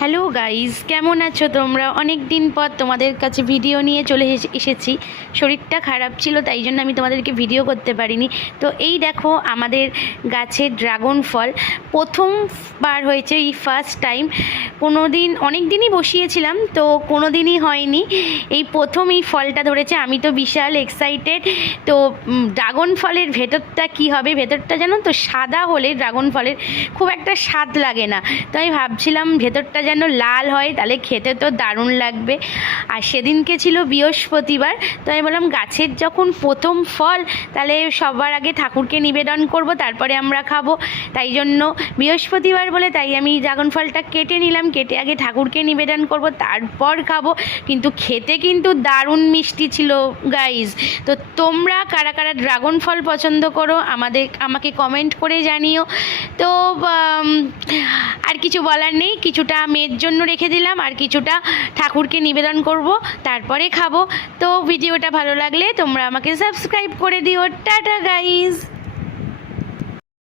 Hello guys, কেমন আছো তোমরা? অনেক দিন পর তোমাদের কাছে ভিডিও নিয়ে চলে এসেছি। শরীরটা খারাপ ছিল, তাই জন্য আমি তোমাদেরকে ভিডিও করতে পারিনি। তো এই দেখো আমাদের গাছের ড্রাগন ফল প্রথমবার হয়েছে, এই ফার্স্ট টাইম। অনেক দিনই বসিয়েছিলাম, তো কোনো দিনই হয়নি, এই প্রথম এই ফলটা ধরেছে। আমি তো বিশাল এক্সাইটেড। তো ড্রাগন ফলের ভেতরটা কি হবে, ভেতরটা জানো তো সাদা হলে ড্রাগন ফলের খুব একটা স্বাদ লাগে না। তো আমি ভাবছিলাম ভেতরটা যেন লাল হয়, তাহলে খেতে তো দারুণ লাগবে। আর সেদিনকে ছিল বৃহস্পতিবার, তো আমি বললাম গাছের যখন প্রথম ফল, তাহলে সবার আগে ঠাকুরকে নিবেদন করব, তারপরে আমরা খাবো। তাই জন্য বৃহস্পতিবার বলে তাই আমি ড্রাগন ফলটা কেটে নিলাম, কেটে আগে ঠাকুরকে নিবেদন করব, তারপর খাবো। কিন্তু খেতে কিন্তু দারুণ মিষ্টি ছিল গাইজ। তো তোমরা কারা কারা ড্রাগন ফল পছন্দ করো আমাকে কমেন্ট করে জানিও। তো আর কিছু বলার নেই, কিছুটা মেয়ের জন্য রেখে দিলাম, আর কিছুটা ঠাকুরকে নিবেদন করব, তারপরে খাবো। তো ভিডিওটা ভালো লাগলে তোমরা আমাকে সাবস্ক্রাইব করে দিও। Tata guys.